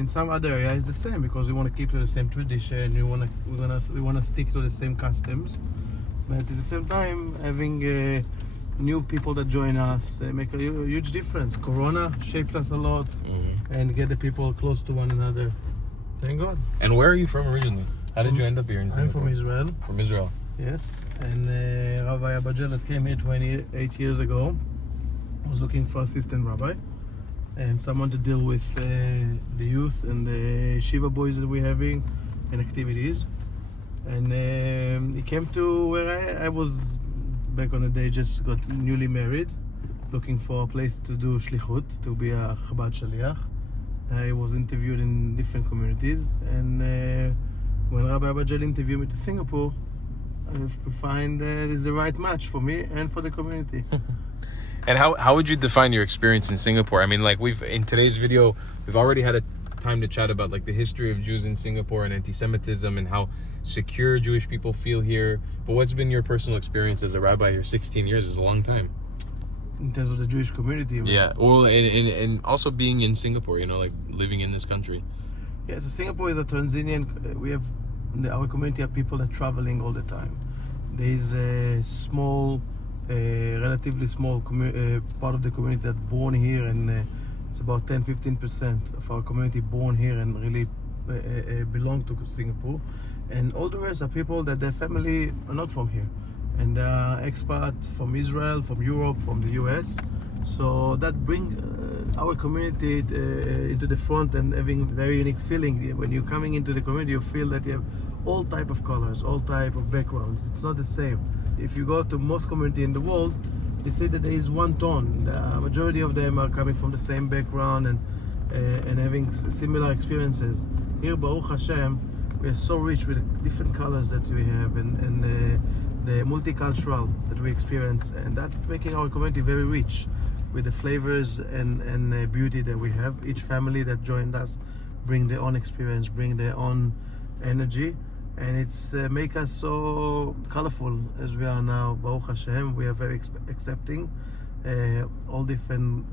in some other areas the same, because we want to keep to the same tradition. We want to stick to the same customs, but at the same time having new people that join us make a huge difference. Corona shaped us a lot, and get the people close to one another. Thank God. And where are you from originally? How did you end up here in I'm Singapore? from Israel. From Israel. Yes, and Rabbi Abajel that came here 28 years ago was looking for assistant rabbi and someone to deal with the youth and the Shiva boys that we're having and activities. And he came to where I was back on the day, just got newly married, looking for a place to do shlichut, to be a Chabad shaliach. I was interviewed in different communities, and when Rabbi Abajel interviewed me to Singapore, I find that it's the right match for me and for the community. And how would you define your experience in Singapore? I mean, like in today's video, we've already had a time to chat about like the history of Jews in Singapore and anti-Semitism and how secure Jewish people feel here. But what's been your personal experience as a rabbi here? 16 years is a long time. In terms of the Jewish community. Yeah, well, and also being in Singapore, you know, like living in this country. Yeah, so Singapore is a transition. We have our community of people that are traveling all the time. There is a small, relatively small part of the community that born here, and it's about 10-15% of our community born here and really belong to Singapore. And all the rest are people that their family are not from here, and they are expats from Israel, from Europe, from the US. So that brings our community into the front and having very unique feeling. When you're coming into the community, you feel that you have all type of colors, all type of backgrounds. It's not the same. If you go to most community in the world, they say that there is one tone. The majority of them are coming from the same background and having similar experiences. Here, Baruch Hashem, we are so rich with the different colors that we have and the multicultural that we experience, and that's making our community very rich with the flavors and beauty that we have. Each family that joined us bring their own experience, bring their own energy, and it's make us so colorful as we are now. Baruch Hashem, we are very accepting, all different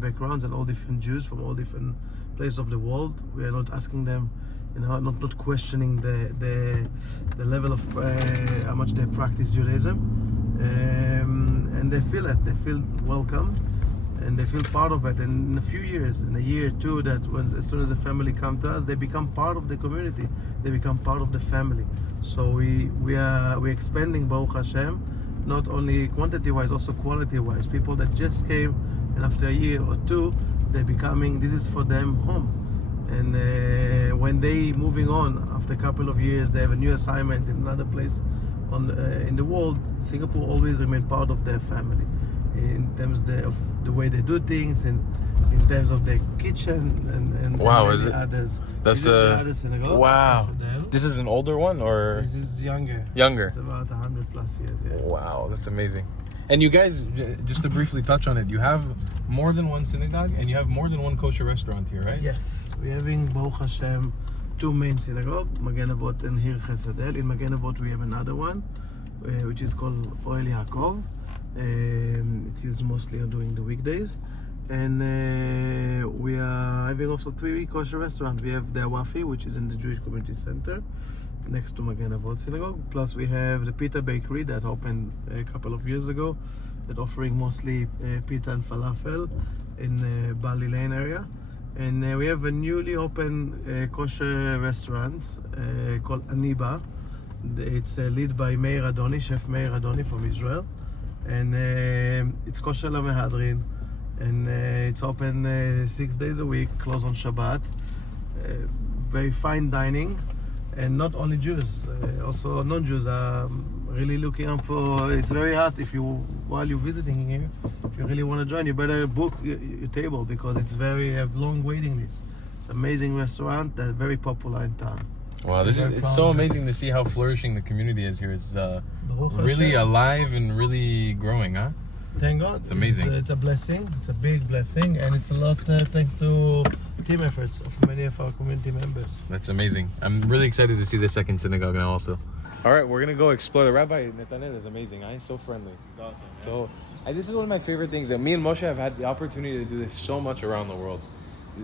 backgrounds and all different Jews from all different places of the world. We are not asking them, not questioning the level of how much they practice Judaism, and they feel it. They feel welcome, and they feel part of it. And in a few years, in a year or two, as soon as the family come to us, they become part of the community. They become part of the family. So we're expanding, Baruch Hashem, not only quantity-wise, also quality-wise. People that just came, and after a year or two, they're becoming, this is for them home. And when they moving on, after a couple of years, they have a new assignment in another place in the world, Singapore always remain part of their family. In terms of the way they do things, and in terms of their kitchen and Wow, and is it? others. That's This is the other synagogue. wow. Hasidel. This is an older one or This is younger. younger? It's about 100 plus years. Yeah. Wow, that's amazing. And you guys, just to briefly touch on it, you have more than one synagogue and you have more than one kosher restaurant here, right? Yes, we're having Baruch Hashem 2 main synagogue, Magen Avot and here Chesadel. In Magen Avot we have another one, which is called Oel Yaakov. It's used mostly during the weekdays. And we are having also 3 kosher restaurants. We have the Wafi, which is in the Jewish Community Center, next to Magen Avot Synagogue. Plus we have the Pita Bakery that opened a couple of years ago, that offering mostly pita and falafel in Bali Lane area. And we have a newly opened kosher restaurant called Aniba. It's led by Meir Adoni, Chef Meir Adoni from Israel. And it's kosher lamehadrin. And it's open 6 days a week, closed on Shabbat. Very fine dining, and not only Jews, also non-Jews are really looking up for. It's very hard while you're visiting here. If you really want to join, you better book your table because it's have long waiting lists. It's an amazing restaurant that's very popular in town. Wow, it's so amazing to see how flourishing the community is here. It's really alive and really growing, huh? Thank God. It's amazing. It's a blessing. It's a big blessing, and it's a lot thanks to team efforts of many of our community members. That's amazing. I'm really excited to see the second synagogue now also. All right, we're going to go explore. The Rabbi Netanel is amazing. He's so friendly. It's awesome. Yeah. So this is one of my favorite things. That me and Moshe have had the opportunity to do this so much around the world.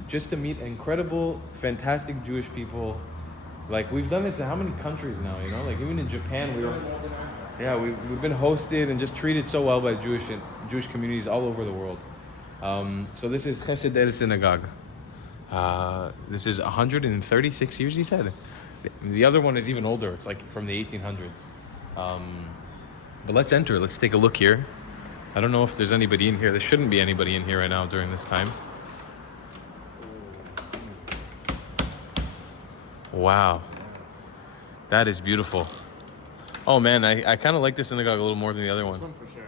Just to meet incredible, fantastic Jewish people. Like, we've done this in how many countries now, you know? Like, even in Japan, we've been hosted and just treated so well by Jewish communities all over the world. So this is Hasidic Synagogue. This is 136 years, he said. The other one is even older. It's like from the 1800s. But let's enter. Let's take a look here. I don't know if there's anybody in here. There shouldn't be anybody in here right now during this time. Wow. That is beautiful. Oh man, I kind of like this synagogue a little more than the other one. This one for sure.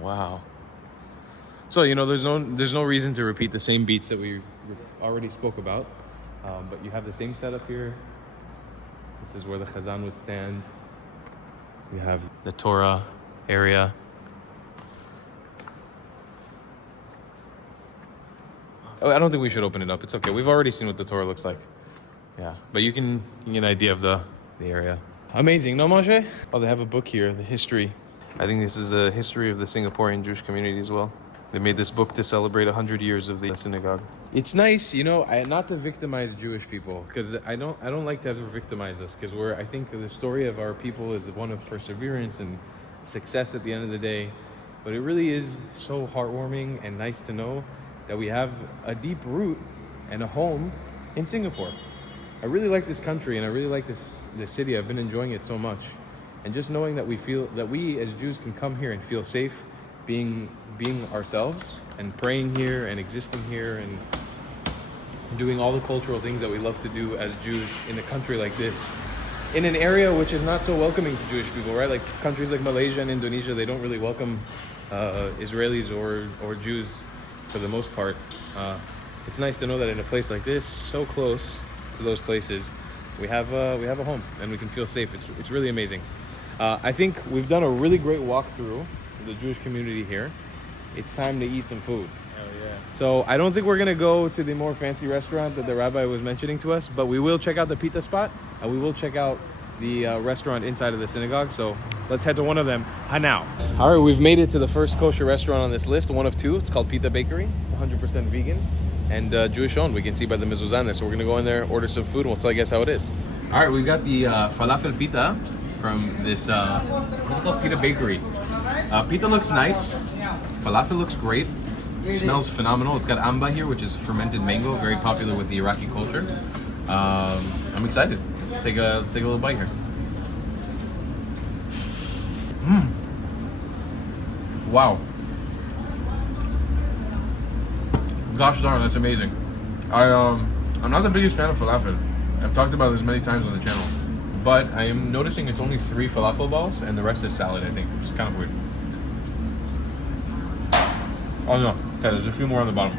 Yeah. Wow. So, you know, there's no reason to repeat the same beats that we already spoke about. But you have the same setup here. This is where the Chazan would stand. You have the Torah area. Oh, I don't think we should open it up. It's okay. We've already seen what the Torah looks like. Yeah, but you can get an idea of the area. Amazing, no, Moshe? Oh, they have a book here, the history. I think this is the history of the Singaporean Jewish community as well. They made this book to celebrate 100 years of the synagogue. It's nice, you know, not to victimize Jewish people, because I don't like to ever victimize us, because I think the story of our people is one of perseverance and success at the end of the day. But it really is so heartwarming and nice to know that we have a deep root and a home in Singapore. I really like this country and I really like this city. I've been enjoying it so much. And just knowing that we as Jews can come here and feel safe being ourselves and praying here and existing here and doing all the cultural things that we love to do as Jews in a country like this, in an area which is not so welcoming to Jewish people, right? Like countries like Malaysia and Indonesia, they don't really welcome Israelis or Jews for the most part. It's nice to know that in a place like this, so close to those places, we have a home and we can feel safe. It's really amazing. I think we've done a really great walkthrough of the Jewish community here. It's time to eat some food. Oh yeah. So I don't think we're gonna go to the more fancy restaurant that the rabbi was mentioning to us, but we will check out the pita spot and we will check out the restaurant inside of the synagogue. So let's head to one of them now. All right, we've made it to the first kosher restaurant on this list, one of 2. It's called Pita Bakery. It's 100% vegan and Jewish owned. We can see by the mezuzah there. So we're gonna go in there, order some food, and we'll tell you guys how it is. All right, we've got the falafel pita from this what is it called? Pita Bakery. Pita looks nice. Falafel looks great. It smells phenomenal. It's got amba here, which is fermented mango, very popular with the Iraqi culture. I'm excited. Let's take a little bite here. Wow. Gosh darn, that's amazing. I'm not the biggest fan of falafel. I've talked about this many times on the channel. But I am noticing it's only 3 falafel balls and the rest is salad, I think. It's kind of weird. Oh no, okay, there's a few more on the bottom.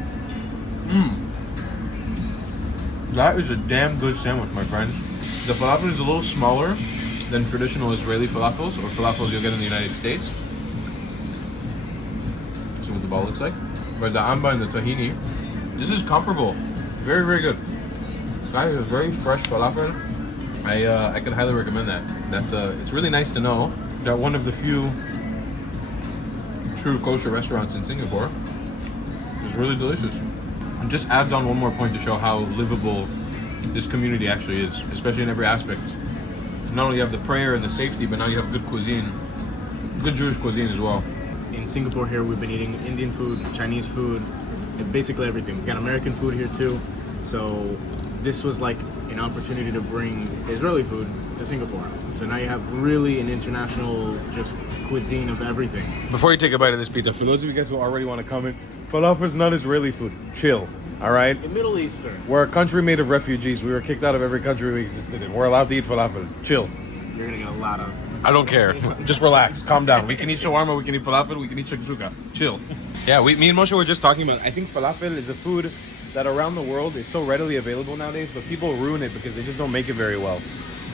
That is a damn good sandwich, my friends. The falafel is a little smaller than traditional Israeli falafels or falafels you'll get in the United States. See what the ball looks like. But the amba and the tahini, this is comparable. Very, very good. That is a very fresh falafel. I could highly recommend that. It's really nice to know that one of the few true kosher restaurants in Singapore is really delicious. It just adds on one more point to show how livable this community actually is, especially in every aspect. Not only you have the prayer and the safety, but now you have good cuisine, good Jewish cuisine as well. In Singapore here, we've been eating Indian food, Chinese food, and basically everything. We got American food here too. So this was like an opportunity to bring Israeli food to Singapore. So now you have really an international just cuisine of everything. Before you take a bite of this pita, for those of you guys who already want to comment, falafel is not Israeli food. Chill, all right? In Middle Eastern. We're a country made of refugees. We were kicked out of every country we existed in. We're allowed to eat falafel. Chill. You're gonna get a lot of. I don't care. Just relax. Calm down. We can eat shawarma. We can eat falafel. We can eat shakshuka. Chill. Yeah, me and Moshe were just talking about, I think falafel is a food that around the world is so readily available nowadays, but people ruin it because they just don't make it very well.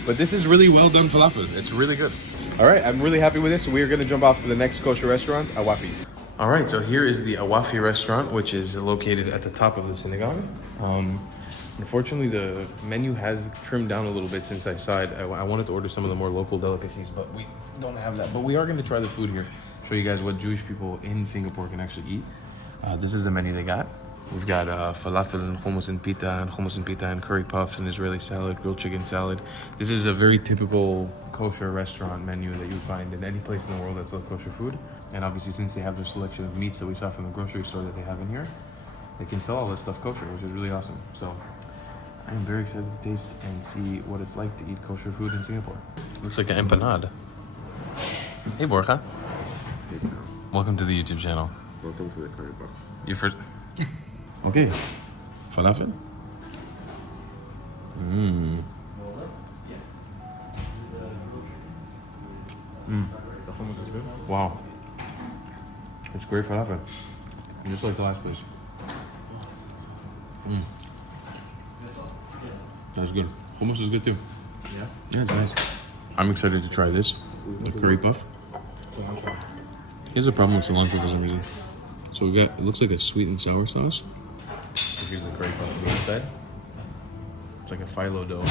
But this is really well done falafel. It's really good. All right, I'm really happy with this. So we are going to jump off to the next kosher restaurant, Awafi. All right, so here is the Awafi restaurant, which is located at the top of the synagogue. Unfortunately, the menu has trimmed down a little bit since I saw it. I wanted to order some of the more local delicacies, but we don't have that. But we are going to try the food here, show you guys what Jewish people in Singapore can actually eat. This is the menu they got. We've got falafel and hummus and pita and curry puffs and Israeli salad, grilled chicken salad. This is a very typical kosher restaurant menu that you would find in any place in the world that sells kosher food. And obviously, since they have their selection of meats that we saw from the grocery store that they have in here, they can sell all this stuff kosher, which is really awesome. So I'm very excited to taste and see what it's like to eat kosher food in Singapore. Looks like an empanada. Hey, Borja. Hey, Tom. Welcome to the YouTube channel. Welcome to the curry puff. You first. Okay. Falafel? The hummus is good. Wow. It's great falafel. Just like the last place. That's good. Hummus is good too. Yeah. Yeah, it's nice. I'm excited to try this. The curry puff. Cilantro. Here's a problem with cilantro for some reason. So we got, it looks like a sweet and sour sauce. So here's the curry puff on the inside. It's like a phyllo dough.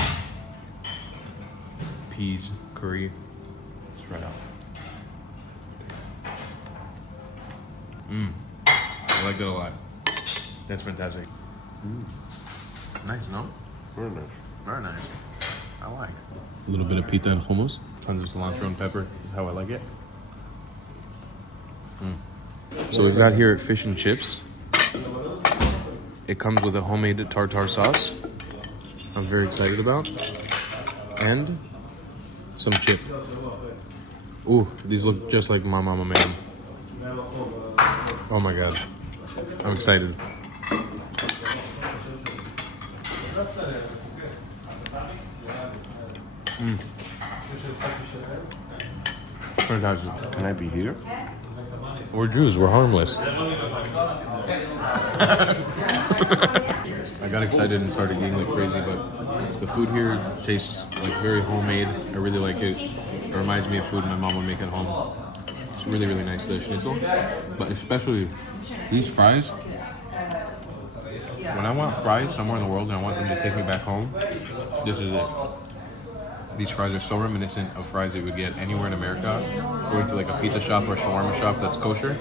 Peas, curry. Let's try it out. I like that a lot. That's fantastic. Nice, no? Very nice. Very nice. I like. A little bit of pita and hummus. Tons of cilantro and pepper is how I like it. So we've got here fish and chips. It comes with a homemade tartar sauce. I'm very excited about. And some chip. Ooh, these look just like my mama made them. Oh my god. I'm excited. Fantastic. Can I be here? We're Jews, we're harmless. I got excited and started eating like crazy, but the food here tastes like very homemade. I really like it. It reminds me of food my mom would make at home. It's really, really nice, the schnitzel. But especially these fries. When I want fries somewhere in the world and I want them to take me back home, this is it. These fries are so reminiscent of fries that you would get anywhere in America. Going to like a pizza shop or a shawarma shop that's kosher.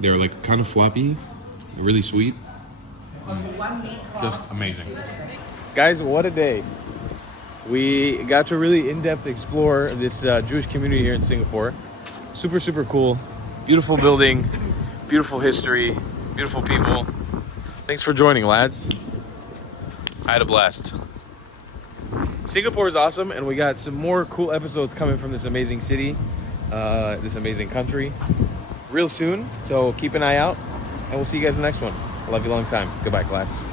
They're like kind of floppy, really sweet. Just amazing. Guys, what a day. We got to really in-depth explore this Jewish community here in Singapore. Super, super cool. Beautiful building, beautiful history, beautiful people. Thanks for joining, lads. I had a blast. Singapore is awesome, and we got some more cool episodes coming from this amazing city, this amazing country, real soon. So keep an eye out, and we'll see you guys in the next one. I love you long time. Goodbye, lads.